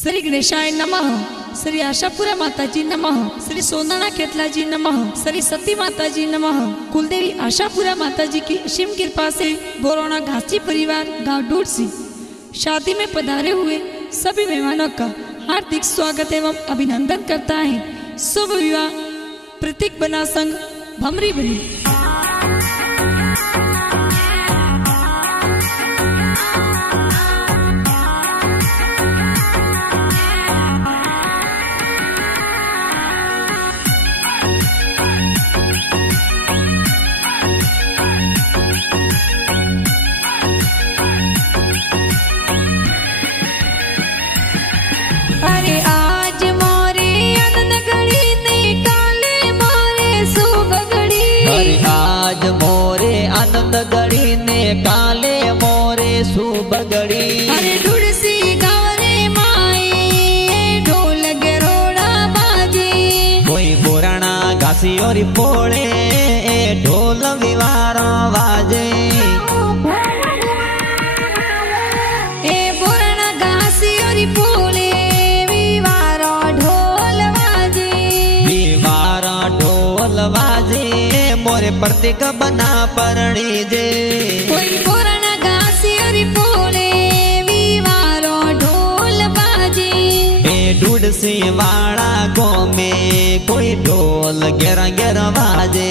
श्री गणेशाय नमः। श्री आशापुरा माताजी नमः। श्री सोनाना खेतलाजी नमः। श्री सती माताजी नमः। कुलदेवी आशापुरा माताजी की असीम कृपा से बोरोना घासी परिवार गांव डूडसी शादी में पधारे हुए सभी मेहमानों का हार्दिक स्वागत एवं अभिनंदन करता है। शुभ विवाह प्रतीक बना संघ भमरी बनी। अरे आज मोरे आनंद घड़ी ने काले मोरे शुभ घड़ी। अरे आज मोरे आनंद घड़ी ने काले मोरे शुभ घड़ी। अरे डूडसी गाँव रे माए ढोल गरोड़ा बाजे। कोई बोराना घासी और पोड़े ढोल विवार बाजे। ए बोराना घासी और पोले बाजे मोरे प्रतीक बना परणी जे। कोई बोरण घासी और पोले विवारो ढोल बाजे। ए डूडसी वाला गाँव में कोई ढोल गेरा गेरा बाजे।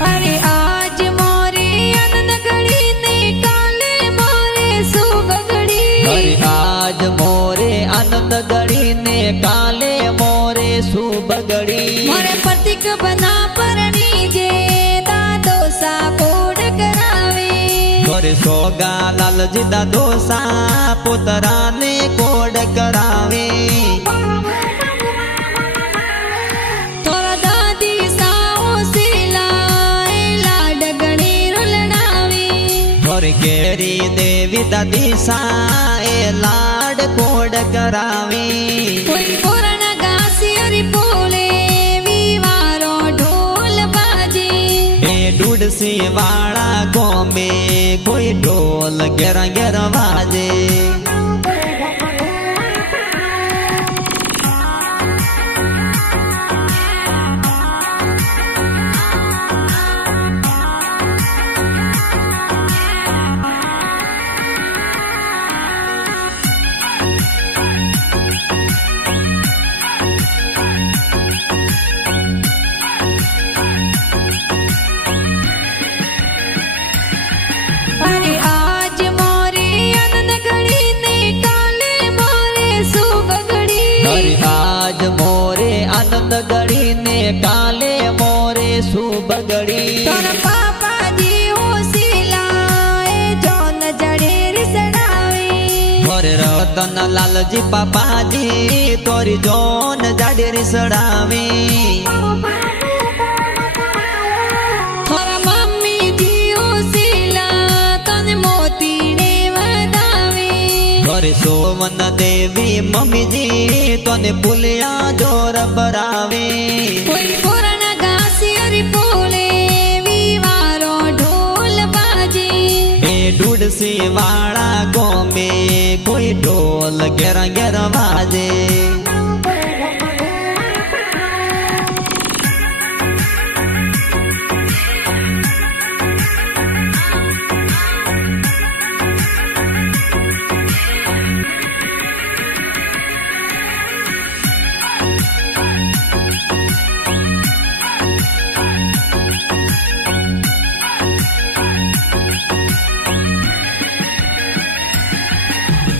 अरे आज मोरे आनंद घड़ी ने काले मोरे शुभ घड़ी। अरे आज मोरे आनंद घड़ी ने काले मोरे शुभ घड़ी। मोरे प्रतीक बना परणी जे दादो सा कोड करावे। मोरे सोगा लाल जी दादो सा पुतरा ने कोड करावे। तोरा दादी साओ सिलाए लाड गणी रुलनावे। और केरी देवी दादी साए लाड कोड करावी। कोई बोरण घासी और पोले विवारो ढोल बाजे। ए डूडसी वाला गाँव में कोई ढोल गेरा गेरा बाजे। अरे आज मोरे आनंद घड़ी ने काले मोरे शुभ घड़ी। अरे आज मोरे आनंद घड़ी ने काले मोरे शुभ घड़ी। तोर पापा जी हो सिलाए जौन जड़े रिसड़ावे। और रतन लाल जी पापा जी तोरी जोन जाडी रिसड़ावी। तोर मम्मी जी हो सिला तन मोती ने वदावे। और सोवन देवी मम्मी जी तोने पुलिया जोर बरावे। कोई बोरण घासी और पोले विवारो ढोल बाजे। ए डूडसी वाला गाँव में कोई ढोल गेरा गेरा बाजे।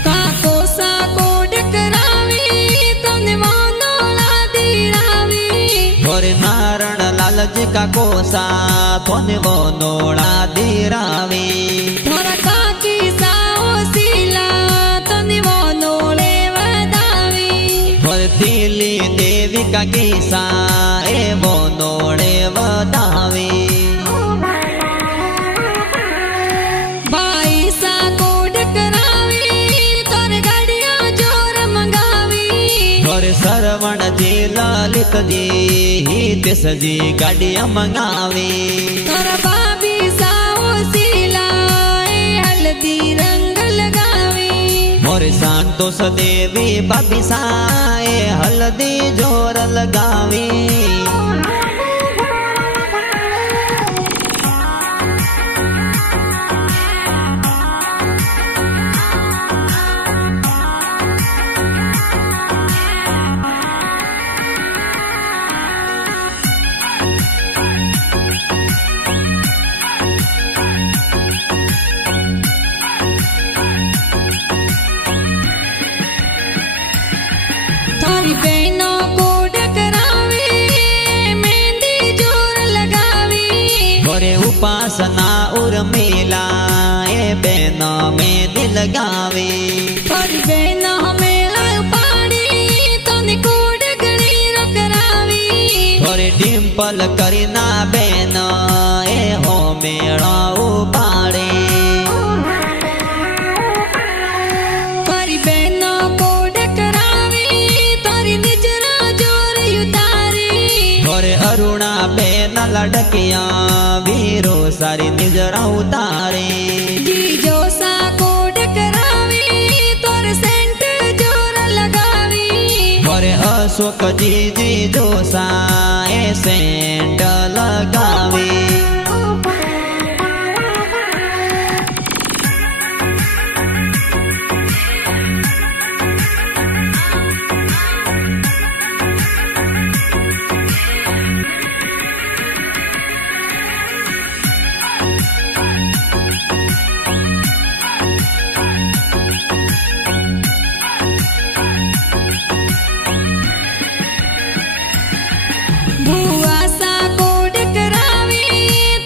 काको सा कोड करावे तने मानो लादी रावे। और नारण लाल जी का कोसा तोने वो नोड़ा दिरावे। तोरा काकी साओ सिला तने वो नोले वदावे। और दिली देवी का किस्सा एवो नोड़े बतावे। भाई सा कोड करावी तोर गाड़िया जोर मंगावी। और सरवण जी ललित जी हितेश जी गाड़िया मंगावे। तोर भाभी साओ सिलाए हल्दी रंग लगावी। मोर संतोष देवी भाभी साए हल्दी जोर लगावी। थारी बहनों कोड करावे मेहंदी जोर लगावी। गोरे उपासना उर्मिला ए बहना में दिल गावे। थारी बहनों मेला पाड़ी तने कोड गड़ी करावी। गोरे डिम्पल करीना बहना ए हो मेड़ा उपाड़े। थारी बहनों कोड करावी तारी निजरा जोर उतारी। गोरे अरुणा बहना लड़किया वीरो सारी निजरा उतारे। जीजो सा कोड करावी तोर सेंट जोर लगावी। गोरे अशोक जी जी जोसा ए सेंट लगावे। बुआ सा कोड करावी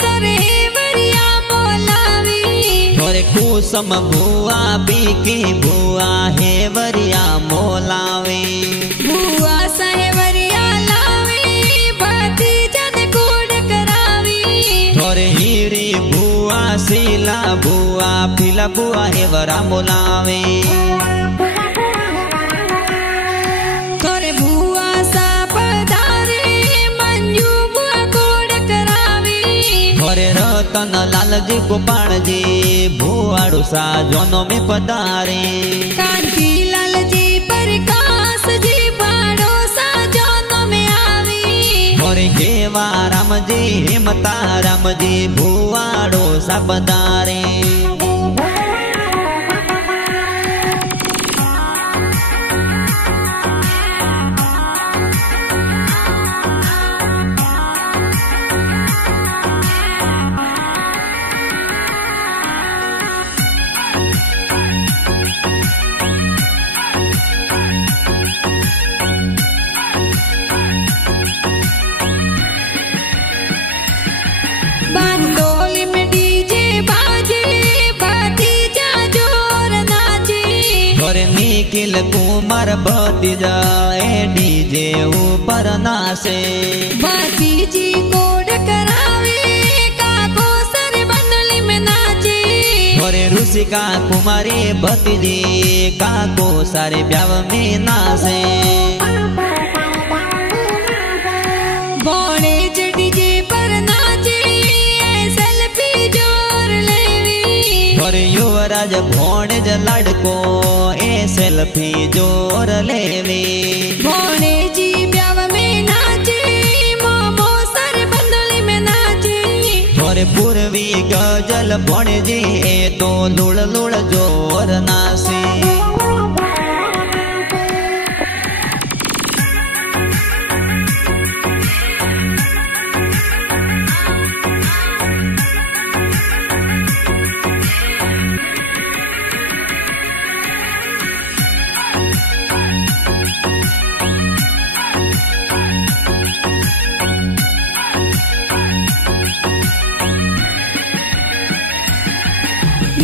तोरे वरिया बोलावी। गोरे कुसम बुआ बीकी बुआ है वरिया मोलावे। बुआ सा वरिया लावी भतीजा ने कोड करावी। गोरे हीरी बुआ सीला बुआ फिला बुआ है वरा मोलावे। तोरे बुआ सा पधारे मंजू बुआ कोड करावी। गोरे रतन लाल जी गोपाल जी भुआड़ू सा जोनो में पधारे। कांती लाल जी प्रकाश जी बाड़ो सा जोनो में आवी। गोरे घेवा राम जी हेमता राम जी भुआड़ू सा पधारे। बांदोली में डीजे बाजे भतीजा जोर नाचे। गोरे निखिल कुमार भतीजा ए डीजे ऊपर नाचे। भतीजी कोड करावे काको सर बंदोली में नाचे। गोरे रुसिका कुमारी भतीजी काको सारे ब्याव में नाचे। बोणे डीजे पर नाचे सेल्फी जोर लेवी। गोरे युवराज भोणेज लड़को ए सेल्फी जोर लेवे। बोणे जी ब्याव में नाचे मोमो सर बंदोली में नाचे। गोरे पूर्वी गजल भोणेजी ए तो लुड़ लुड़ जोर नाचे।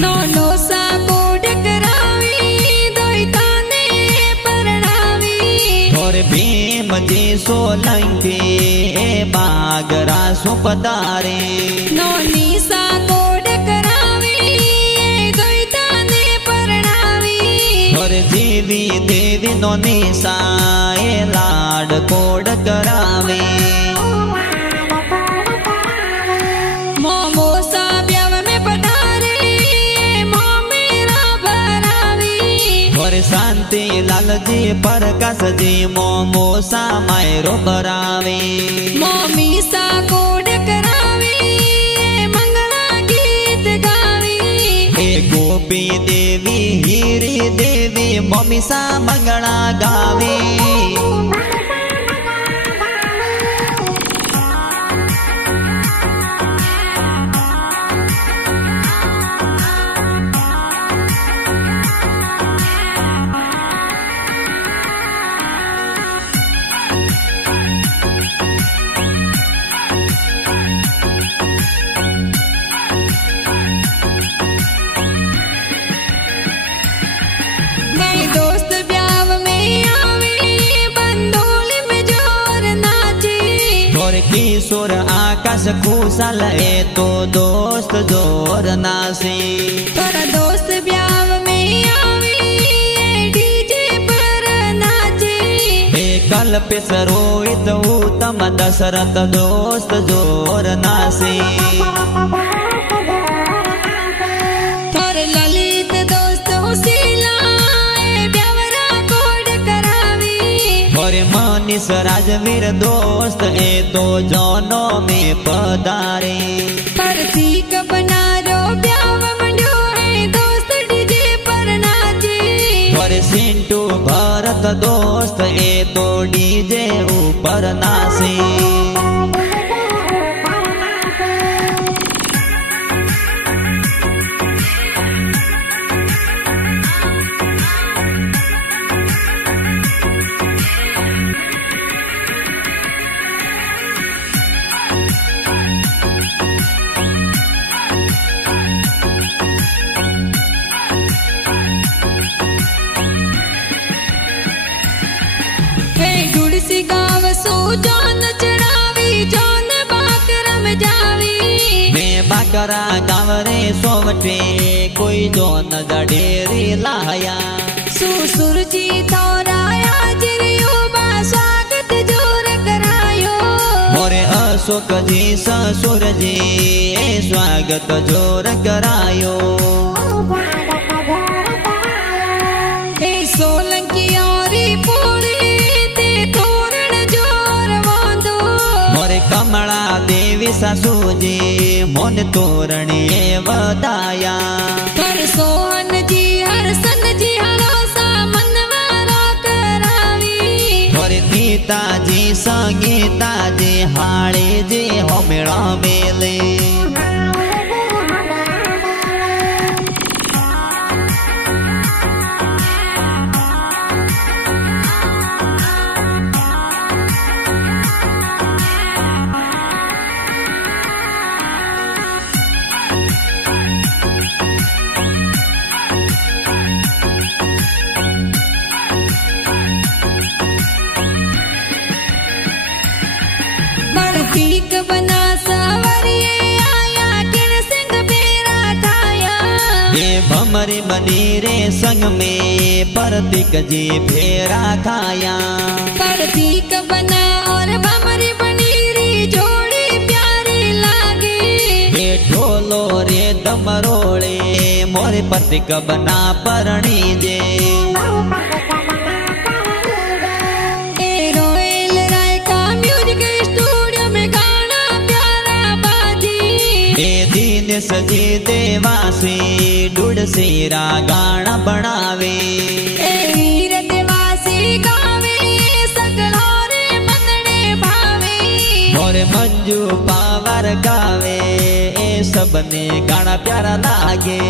नोनो सा कोड करावी दोई ताने परणावी। और भीम जी सोलंकी बागरा सुपदारे नोनी सा कोड करावी द्वैता ने परणावी और जीवी देवी नोनी सा लाड कोड करावे मोमोसा ब्याव में पधारे मोमेरा भरावी और शांति लाल जी प्रकाश जी मोमोसा मायरो बरावे मोमी सा कोड करावी मंगला गीत गावी गोपी देवी हीरी देवी मम्मी सा मंगला गावे दोस्त ब्याव में आवे बंदोली में जोर नाची और किशोर आकाश खुशल तो दोस्त जोर नासी तोरा दोस्त ब्याव में आवे डीजे पर नाची कल्प सरोहित उत्तम दशरथ दोस्त जोर नासी तोर ललित दोस्त उसीला ब्यावरा कोड करावी और मनीष राजवीर दोस्त तो जौनो में पधारे प्रतीक बनारो ब्याव मंड्यो है दोस्त डीजे पर नाची और सिंटू भरत दोस्त तो डीजे ऊपर नासी गुड़सी गाव सो जान चढ़ावी जान बाकरम जावी मैं बाकरा गाँव रे सोवटे कोई जो न जडेरी लाया सुसुर जी थोराया जिरियो बा स्वागत जोर करायो मोरे अशोक जी ससुर जी स्वागत जोर करायो सोलंकी और पोड़ी ते तोरण जोर वांदो मोरे कमला देवी सासू जी मोन तोरणे वदाया कर सोहन जी हरसन जी हरोसा मनवारा करावी मोरे नीता जी संगीता जी हाड़े जी हो मेरा मेले प्रतीक बना सावरिये आया किन सिंह बेरा खाया ये भमरी बनी रे संग में प्रतीक जी फेरा खाया प्रतीक बना और भमरी बनी री जोड़ी प्यारी लागी ये ढोलो रे दमरोड़े मोरे प्रतीक बना परणी जे रोयल राय का म्यूजिक स्टूडियो में गाना प्यारा बाजी दीन सजी देवासी डुड सेरा गाना बनावे वीर देवासी गावे सगलोरे मनने भावे और मंजू पावर गावे सबने गाना प्यारा लागे